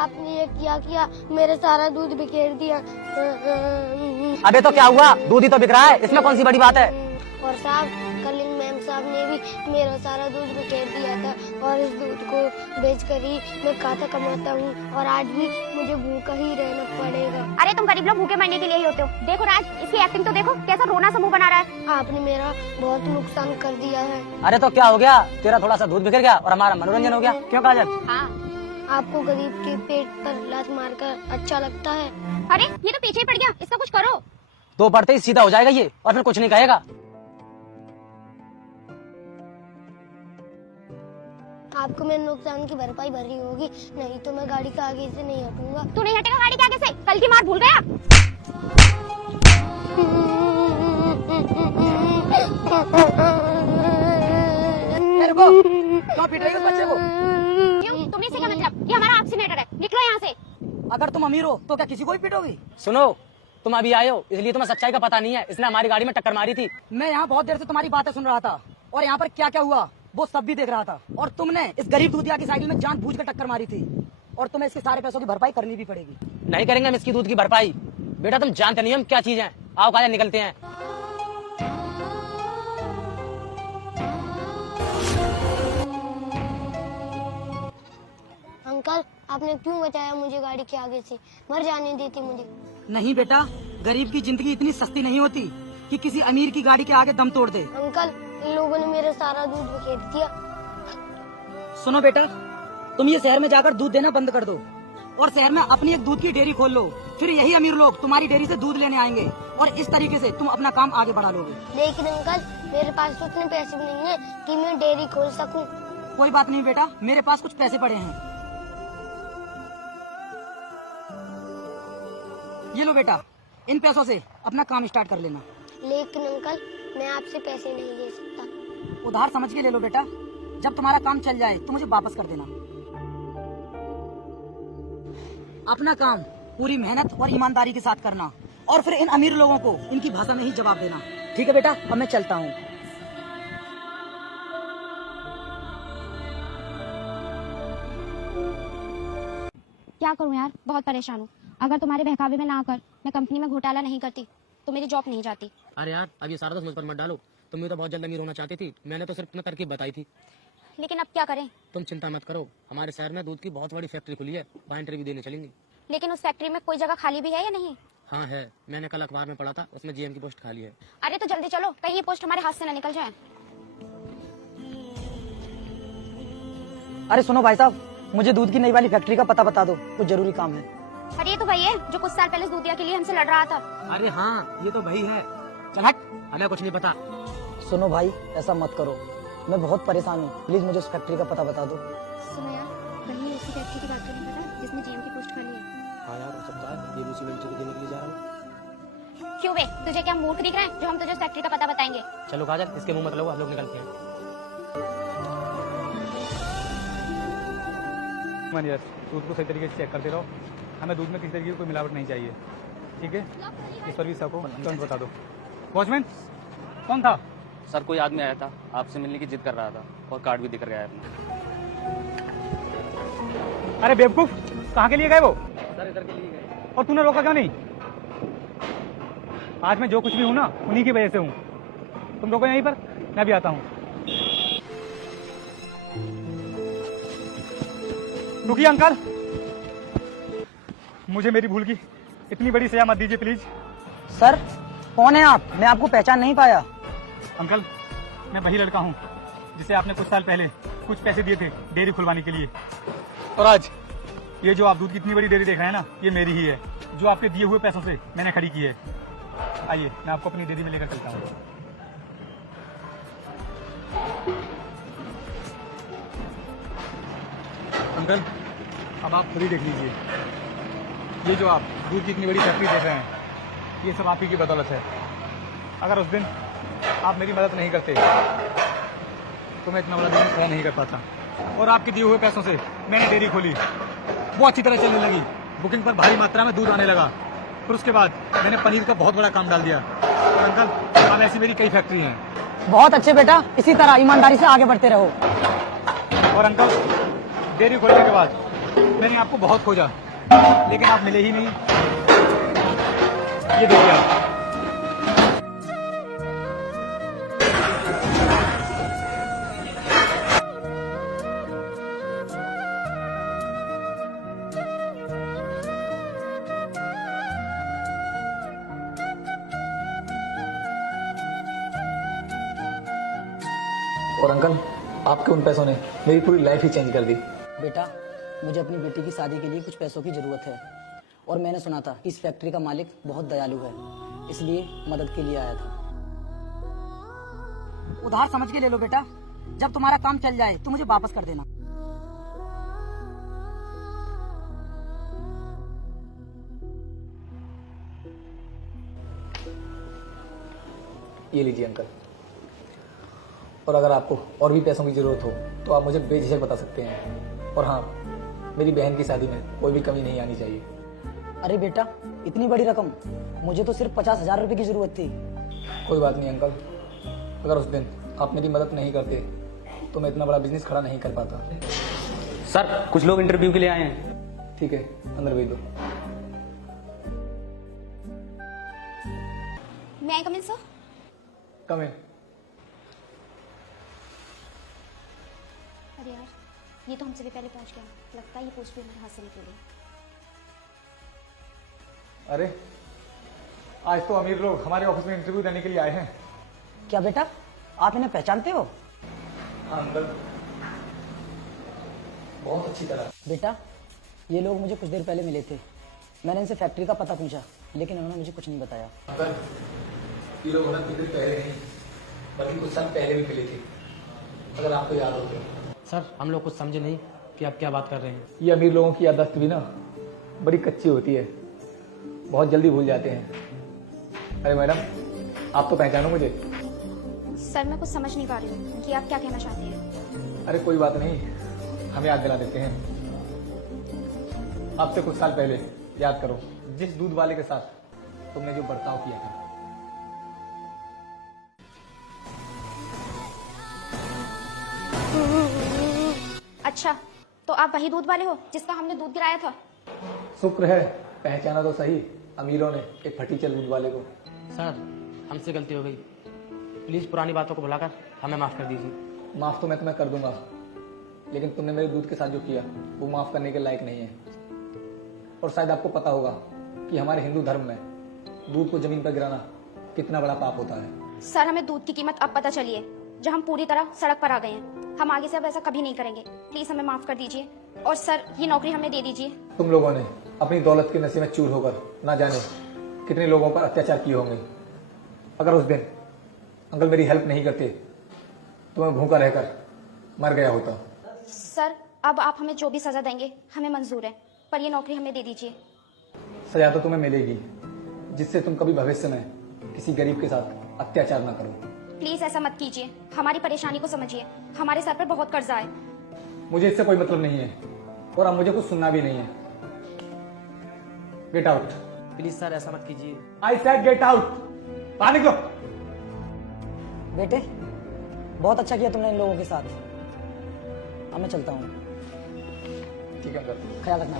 आपने ये किया मेरे सारा दूध बिखेर दिया। अबे तो क्या हुआ, दूध ही तो बिक रहा है, इसमें कौन सी बड़ी बात है। और साहब कल इन मैम साहब ने भी मेरा सारा दूध बिखेर दिया था और इस दूध को बेचकर ही मैं खाता कमाता हूँ और आज भी मुझे भूखा ही रहना पड़ेगा। अरे तुम गरीब लोग भूखे मरने के लिए ही होते हो। देखो राज, इसकी एक्टिंग तो देखो, कैसा रोना समूह बना रहा है। आपने मेरा बहुत नुकसान कर दिया है। अरे तो क्या हो गया, तेरा थोड़ा सा दूध बिखर गया और हमारा मनोरंजन हो गया। क्यों काजल? हाँ। आपको गरीब के पेट पर लात मारकर अच्छा लगता है? अरे ये तो पीछे ही पड़ गया, इसका कुछ करो। दो पढ़ते ही सीधा हो जाएगा ये और फिर कुछ नहीं कहेगा। आपको मेरे नुकसान की भरपाई भरनी होगी, नहीं तो मैं गाड़ी के आगे से नहीं हटूंगा। तू नहीं हटेगा गाड़ी के आगे से? कल की मार भूल गया? क्यों पीट रही हो बच्चे को? क्यों? तुमने से क्या मतलब? ये हमारा ऑक्सीनेटर है, निकलो यहाँ से। अगर तुम अमीर हो तो क्या किसी को भी पीटोगी? सुनो, तुम अभी आए हो इसलिए तुम्हें सच्चाई का पता नहीं है। इसने हमारी गाड़ी में टक्कर मारी थी। मैं यहाँ बहुत देर से तुम्हारी बातें सुन रहा था और यहाँ पर क्या क्या हुआ वो सब भी देख रहा था। और तुमने इस गरीब दूधिया की साइकिल में जानबूझकर टक्कर मारी थी और तुम्हें इसके सारे पैसों की भरपाई करनी भी पड़ेगी। नहीं करेंगे हम इसकी दूध की भरपाई। बेटा तुम जानते नहीं हम क्या चीज है। आओ काजल निकलते हैं। अंकल आपने क्यों बचाया मुझे गाड़ी के आगे से? मर जाने देती मुझे। नहीं बेटा, गरीब की जिंदगी इतनी सस्ती नहीं होती कि किसी अमीर की गाड़ी के आगे दम तोड़ दे। अंकल इन लोगों ने मेरा सारा दूध बिखेर दिया। सुनो बेटा, तुम ये शहर में जाकर दूध देना बंद कर दो और शहर में अपनी एक दूध की डेयरी खोल लो। फिर यही अमीर लोग तुम्हारी डेयरी से दूध लेने आएंगे और इस तरीके से तुम अपना काम आगे बढ़ा लोगे। लेकिन अंकल मेरे पास तो इतने पैसे भी नहीं है कि मैं डेयरी खोल सकूं। कोई बात नहीं बेटा, मेरे पास कुछ पैसे पड़े हैं। ये लो बेटा, इन पैसों से अपना काम स्टार्ट कर लेना। लेकिन अंकल मैं आपसे पैसे नहीं ले सकता। उधार समझ के ले लो बेटा, जब तुम्हारा काम चल जाए तो मुझे वापस कर देना। अपना काम पूरी मेहनत और ईमानदारी के साथ करना और फिर इन अमीर लोगों को इनकी भाषा में ही जवाब देना। ठीक है बेटा, अब मैं चलता हूँ। क्या करूँ यार, बहुत परेशान हूँ। अगर तुम्हारे बहकावे में ना आकर मैं कंपनी में घोटाला नहीं करती तो मेरी जॉब नहीं जाती। अरे यार, अब ये सारा दोस्त मुझ पर मत डालो। तुम तो बहुत जल्द अमीर होना चाहती थी, मैंने तो सिर्फ अपनी तरकीब बताई थी। लेकिन अब क्या करें? तुम चिंता मत करो, हमारे शहर में दूध की बहुत बड़ी फैक्ट्री खुली है, वहाँ इंटरव्यू देने चलेंगे। लेकिन उस फैक्ट्री में कोई जगह खाली भी है या नहीं? हाँ है, मैंने कल अखबार में पढ़ा था, उसमें जीएम की पोस्ट खाली है। अरे तो जल्दी चलो, कहीं ये पोस्ट हमारे हाथ से न निकल जाए। अरे सुनो भाई साहब, मुझे दूध की नई वाली फैक्ट्री का पता बता दो, कुछ जरूरी काम है। अरे ये तो वही है जो कुछ साल पहले दूधिया के लिए हमसे लड़ रहा था। अरे हाँ, ये तो भाई है। चल हट, हमें कुछ नहीं पता। सुनो भाई, ऐसा मत करो, मैं बहुत परेशान हूँ, प्लीज मुझे उस फैक्ट्री का पता बता दो। सुनो यार, कहीं उसी फैक्ट्री की बात तो नहीं कर रहा जिसमें जीएम की पोस्ट खाली है? हाँ यार, हो सकता है, ये भी उसी में इंटरव्यू देने के लिए जा रहा हूँ। क्यों बे, तुझे क्या मूर्ख दिख रहा है जो हम तुझे उस फैक्ट्री का पता बताएंगे? चलो काजल, इसके मुंह मत लगो, हम लोग निकलते हैं। दूध को सही तरीके से चेक करते रहो, हमें दूध में किसी तरीके की कोई मिलावट नहीं चाहिए। ठीक है, इस पर भी सबको तुरंत बता दो। वॉचमैन कौन था? सर कोई आदमी आया था, आपसे मिलने की जिद कर रहा था और कार्ड भी दिख गया है अपना। अरे बेवकूफ, कहाँ के लिए गए वो? सर इधर के लिए गए। और तूने रोका क्यों नहीं? आज मैं जो कुछ भी हूँ ना, उन्हीं की वजह से हूँ। तुम रोको यहीं पर, मैं भी आता हूँ। रुकिए अंकल, मुझे मेरी भूल की इतनी बड़ी सजा मत दीजिए प्लीज। सर कौन है आप? मैं आपको पहचान नहीं पाया। अंकल, मैं वही लड़का हूँ जिसे आपने कुछ साल पहले कुछ पैसे दिए थे डेयरी खुलवाने के लिए। और आज ये जो आप दूध की इतनी बड़ी डेयरी देख रहे हैं ना, ये मेरी ही है, जो आपके दिए हुए पैसों से मैंने खड़ी की है। आइए, मैं आपको अपनी डेयरी में लेकर चलता हूँ। अंकल, अब आप खुद ही देख लीजिए, ये जो आप दूध की इतनी बड़ी फैक्ट्री देख रहे हैं, ये सब आप ही की बदौलत है। अगर उस दिन आप मेरी मदद नहीं करते तो मैं इतना बड़ा बिजनेस खड़ा नहीं कर पाता। और आपके दिए हुए पैसों से मैंने डेयरी खोली, वो अच्छी तरह चलने लगी, बुकिंग पर भारी मात्रा में दूध आने लगा। फिर उसके बाद मैंने पनीर का बहुत बड़ा काम डाल दिया। और अंकल, अब ऐसी मेरी कई फैक्ट्री हैं। बहुत अच्छे बेटा, इसी तरह ईमानदारी से आगे बढ़ते रहो। और अंकल, डेयरी खोलने के बाद मैंने आपको बहुत खोजा, लेकिन आप मिले ही नहीं। ये देखिए आप। और अंकल, आपके उन पैसों ने मेरी पूरी लाइफ ही चेंज कर दी। बेटा, मुझे अपनी बेटी की शादी के लिए कुछ पैसों की जरूरत है और मैंने सुना था कि इस फैक्ट्री का मालिक बहुत दयालु है, इसलिए मदद के लिए आया था। उधार समझ के ले लो बेटा, जब तुम्हारा काम चल जाए तो मुझे वापस कर देना। ये लीजिए अंकल, और अगर आपको और भी पैसों की जरूरत हो तो आप मुझे बेझिझक बता सकते हैं। और हाँ, मेरी बहन की शादी में कोई भी कमी नहीं आनी चाहिए। अरे बेटा, इतनी बड़ी रकम? मुझे तो सिर्फ 50,000 रुपए की जरूरत थी। कोई बात नहीं अंकल, अगर उस दिन आप मेरी मदद नहीं करते तो मैं इतना बड़ा बिजनेस खड़ा नहीं कर पाता। सर, कुछ लोग इंटरव्यू के लिए आए हैं। ठीक है, अंदर भेज दो। मैं आई कम इन सर? कम इन। अरे यार, ये तो हमसे भी पहले पहुंच गया। लगता है ये पोस्ट भी हमारे हाथ से निकल गई। अरे, आज तो अमीर लोग हमारे ऑफिस में इंटरव्यू देने के लिए आए हैं। क्या बेटा, आप इन्हें पहचानते हो? हाँ अंकल, बहुत अच्छी तरह। बेटा, ये लोग मुझे कुछ देर पहले मिले थे। मैंने इनसे फैक्ट्री का पता पूछा, लेकिन उन्होंने मुझे कुछ नहीं बताया। अंकल, ये लोग हमें कुछ दिन पहले नहीं बल्कि कुछ साल पहले भी मिले थे, अगर आपको याद हो तो। सर, हम लोग कुछ समझे नहीं कि आप क्या बात कर रहे हैं। ये अमीर लोगों की याददाश्त भी ना बड़ी कच्ची होती है, बहुत जल्दी भूल जाते हैं। अरे मैडम, आप तो पहचानो मुझे। सर, मैं कुछ समझ नहीं पा रही हूँ कि आप क्या कहना चाहते हैं। अरे कोई बात नहीं, हम याद दिला देते हैं। आपसे कुछ साल पहले याद करो, जिस दूध वाले के साथ तुमने जो बर्ताव किया था। अच्छा, तो आप वही दूध वाले हो जिसका हमने दूध गिराया था? शुक्र है पहचाना तो सही अमीरों ने एक फटीचर दूध वाले को। सर, हमसे गलती हो गई, प्लीज पुरानी बातों को भुलाकर हमें माफ कर दीजिए। माफ तो मैं तुम्हें कर दूंगा, लेकिन तुमने मेरे दूध के साथ जो किया वो माफ करने के लायक नहीं है। और शायद आपको पता होगा कि हमारे हिंदू धर्म में दूध को जमीन पर गिराना कितना बड़ा पाप होता है। सर, हमें दूध की कीमत अब पता चली है, जब हम पूरी तरह सड़क पर आ गए हैं। हम आगे से अब ऐसा कभी नहीं करेंगे। प्लीज हमें माफ कर दीजिए और सर, ये नौकरी हमें दे दीजिए। तुम लोगों ने अपनी दौलत के नशे में चूर होकर ना जाने कितने लोगों पर अत्याचार किए होंगे। अगर उस दिन अंकल मेरी हेल्प नहीं करते तो मैं भूखा रहकर मर गया होता। सर, अब आप हमें जो भी सजा देंगे हमें मंजूर है, पर ये नौकरी हमें दे दीजिए। सजा तो तुम्हें मिलेगी, जिससे तुम कभी भविष्य में किसी गरीब के साथ अत्याचार ना करो। प्लीज ऐसा मत कीजिए, हमारी परेशानी को समझिए। हमारे सर पर बहुत कर्जा है। मुझे इससे कोई मतलब नहीं है और अब मुझे कुछ सुनना भी नहीं है। Get out. प्लीज सर, ऐसा मत कीजिए। I said get out. बाहर निकलो। बेटे, बहुत अच्छा किया तुमने इन लोगों के साथ। अब मैं चलता हूँ। ठीक है अंकल। ख्याल रखना।